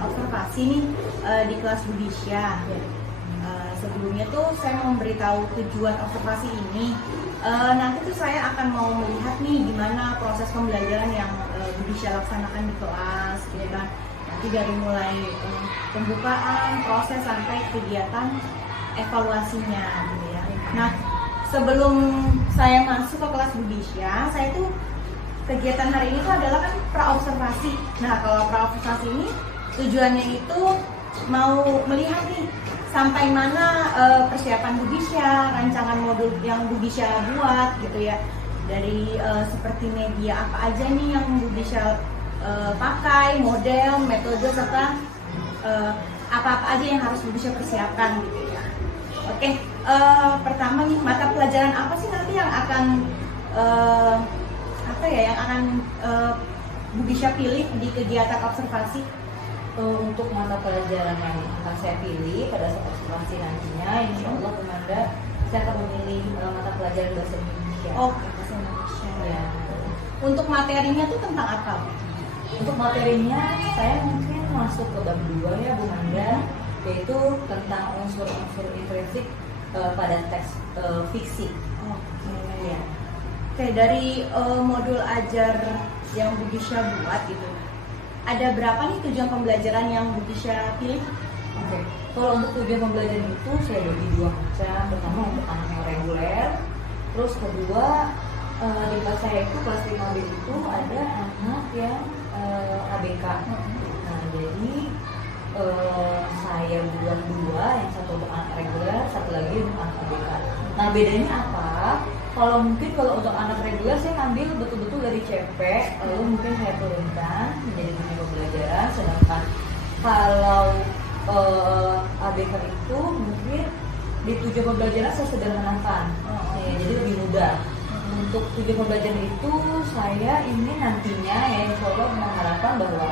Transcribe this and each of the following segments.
kegiatan observasi nih di kelas Budisya. Sebelumnya tuh saya mau memberitahu tujuan observasi ini. Nanti tuh saya akan mau melihat nih gimana proses pembelajaran yang Budisya laksanakan di kelas, gitu kan. Nanti dari mulai pembukaan, proses sampai kegiatan evaluasinya, gitu ya. Nah, sebelum saya masuk ke kelas Budisya, saya tuh kegiatan hari ini tuh adalah kan praobservasi. Nah, kalau praobservasi ini tujuannya itu mau melihat nih sampai mana persiapan Budisya, rancangan modul yang Budisya buat gitu ya. Dari seperti media apa aja nih yang Budisya pakai, model, metode serta apa-apa aja yang harus Budisya persiapkan gitu ya. Oke, pertama nih mata pelajaran apa sih nanti yang akan Budisya pilih di kegiatan observasi? Untuk mata pelajaran yang akan saya pilih pada saat observasi nantinya, insya Allah Bunda, saya akan memilih mata pelajaran bahasa Indonesia. Oke, bahasa Indonesia. Ya. Untuk materinya tuh tentang apa? Untuk materinya saya mungkin masuk ke bab 2 ya Bu Manda, yaitu tentang unsur-unsur intrinsik pada teks fiksi. Oke. Ya. Oke, dari modul ajar yang Budisya buat gitu, ada berapa nih tujuan pembelajaran yang Budisya pilih? Oke. Kalau untuk tujuan pembelajaran itu saya bagi 2 macam. Pertama untuk anak yang reguler, terus kedua di kelas saya itu kelas 5B itu ada anak yang ABK. Nah, jadi saya buat 2, yang satu untuk anak reguler, satu lagi untuk anak ABK. Nah, bedanya apa? Kalau untuk anak reguler saya ambil betul-betul dari CP, lalu mungkin saya turunkan menjadi tujuan pembelajaran. Sedangkan kalau ABK itu mungkin di tujuan pembelajaran saya sederhanakan, ya, jadi lebih mudah. Untuk tujuan pembelajaran itu saya ingin nantinya ya insya Allah mengharapkan bahwa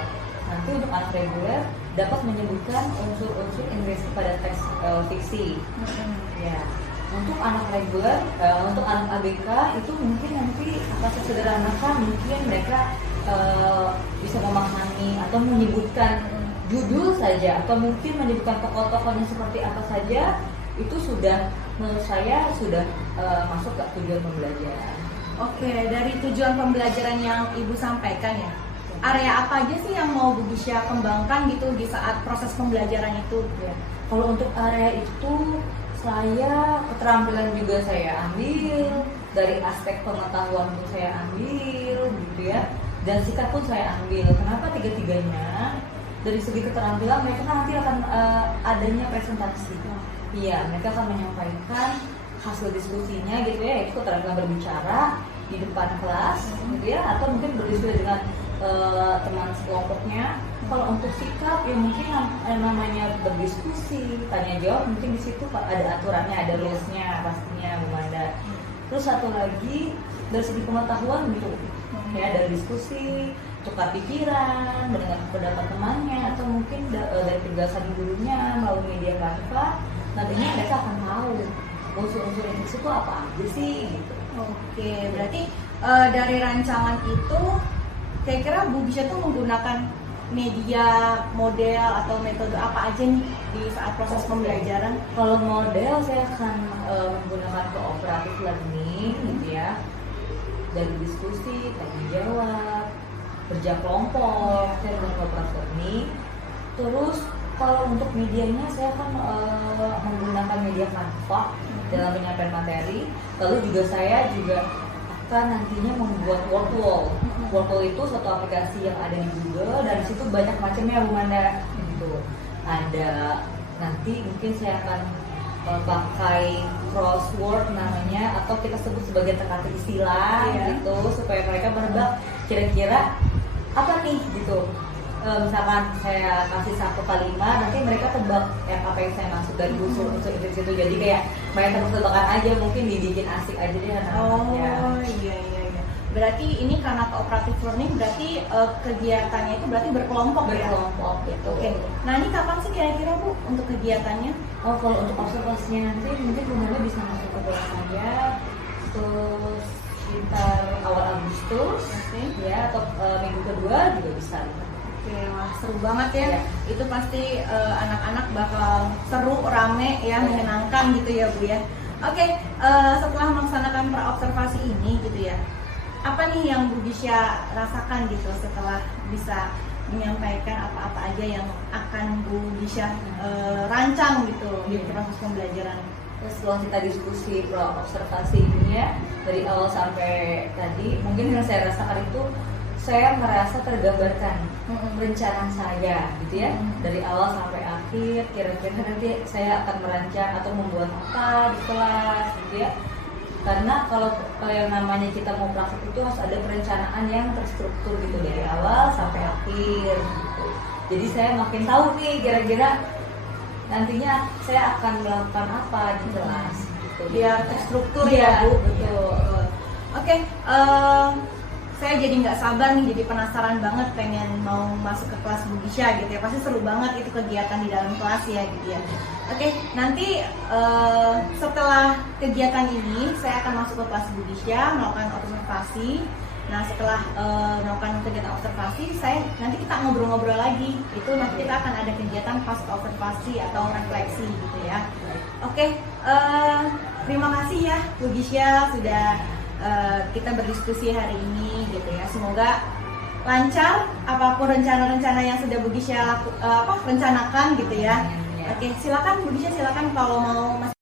nanti untuk anak reguler dapat menyebutkan unsur-unsur intrinsik pada teks fiksi. Ya. Untuk anak reguler, untuk anak ABK itu mungkin nanti akan sesederhanakan, mungkin mereka bisa memahami atau menyebutkan judul saja, atau mungkin menyebutkan tokoh-tokohnya seperti apa saja, itu sudah menurut saya sudah masuk ke tujuan pembelajaran. Oke, dari tujuan pembelajaran yang Ibu sampaikan ya, area apa aja sih yang mau Budisya kembangkan gitu di saat proses pembelajaran itu? Ya. Kalau untuk area itu saya keterampilan juga saya ambil, dari aspek pengetahuan pun saya ambil gitu ya, dan sikap pun saya ambil. Kenapa tiga-tiganya? Dari segi keterampilan mereka nanti akan adanya presentasi. Iya, mereka akan menyampaikan hasil diskusinya gitu ya, itu keterampilan berbicara di depan kelas gitu ya, atau mungkin berdiskusi dengan teman sekelompoknya. Kalau untuk sikap ya mungkin namanya berdiskusi, tanya jawab, mungkin di situ ada aturannya, ada rules-nya pastinya Bu Manda. Terus satu lagi dari segi pengetahuan gitu, ya dari diskusi, tukar pikiran, mendengar pendapat temannya, atau mungkin dari penjelasan gurunya melalui media Canva, nantinya mereka akan tahu unsur-unsur intrinsik itu apa aja sih gitu. Oke, berarti dari rancangan itu kira-kira Budisya tuh menggunakan media, model atau metode apa aja nih di saat proses pembelajaran? Kalau model saya akan menggunakan cooperative learning gitu ya, dari diskusi, tanya jawab, kerja kelompok, saya dengan cooperative learning. Terus kalau untuk medianya saya akan menggunakan media Canva dalam penyampaian materi. Lalu juga saya akan nantinya membuat workflow. Workflow itu suatu aplikasi yang ada di Google, dan di situ banyak macamnya Bu Manda gitu. Ada nanti mungkin saya akan pakai crossword namanya, atau kita sebut sebagai teka-teki silang gitu, supaya mereka menebak kira-kira apa nih gitu. Misalkan saya kasih satu kalimat, nanti mereka tebak apa yang saya maksud dari unsur-unsur itu situ. Jadi kayak mereka tebak-tebakan aja, mungkin dibikin asik aja deh anak-anaknya. Iya. Berarti ini karena cooperative learning, berarti kegiatannya itu berarti berkelompok ya? Berkelompok gitu. Oke. Nah, ini kapan sih kira-kira Bu untuk kegiatannya? Oh, kalau untuk observasinya nanti mungkin Bu Manda bisa masuk ke kelas saya terus sekitar awal Agustus, ya, atau minggu kedua juga bisa. Oke, wah seru banget ya. Iya. Itu pasti anak-anak bakal seru, rame ya, menyenangkan gitu ya Bu ya. Oke, setelah melaksanakan praobservasi ini gitu ya, apa nih yang Bu Gisya rasakan gitu setelah bisa menyampaikan apa-apa aja yang akan Bu Gisya rancang gitu di proses pembelajaran? Terus setelah kita diskusi observasi ini ya, dari awal sampai tadi, mungkin yang saya rasakan itu saya merasa tergambarkan rencana saya gitu ya, dari awal sampai akhir. Kira-kira nanti saya akan merancang atau membuat apa di kelas gitu ya. Karena kalau yang namanya kita mau praktek itu harus ada perencanaan yang terstruktur gitu dari awal sampai akhir gitu. Jadi saya makin tahu nih kira-kira nantinya saya akan melakukan apa di kelas gitu. Biar terstruktur Iya, ya Bu. betul. Oke, saya jadi nggak sabar nih, jadi penasaran banget pengen mau masuk ke kelas Bu Gisya gitu ya. Pasti seru banget itu kegiatan di dalam kelas ya gitu ya. Oke, nanti setelah kegiatan ini saya akan masuk ke kelas Bu Gisya, melakukan observasi. Nah setelah melakukan kegiatan observasi, nanti kita ngobrol-ngobrol lagi. Itu nanti kita akan ada kegiatan pas observasi atau refleksi gitu ya. Oke, terima kasih ya Bu Gisya sudah kita berdiskusi hari ini gitu ya. Semoga lancar apapun rencana-rencana yang sudah Bu Gisya rencanakan gitu ya. Oke, silakan Bu Gisya, silakan kalau mau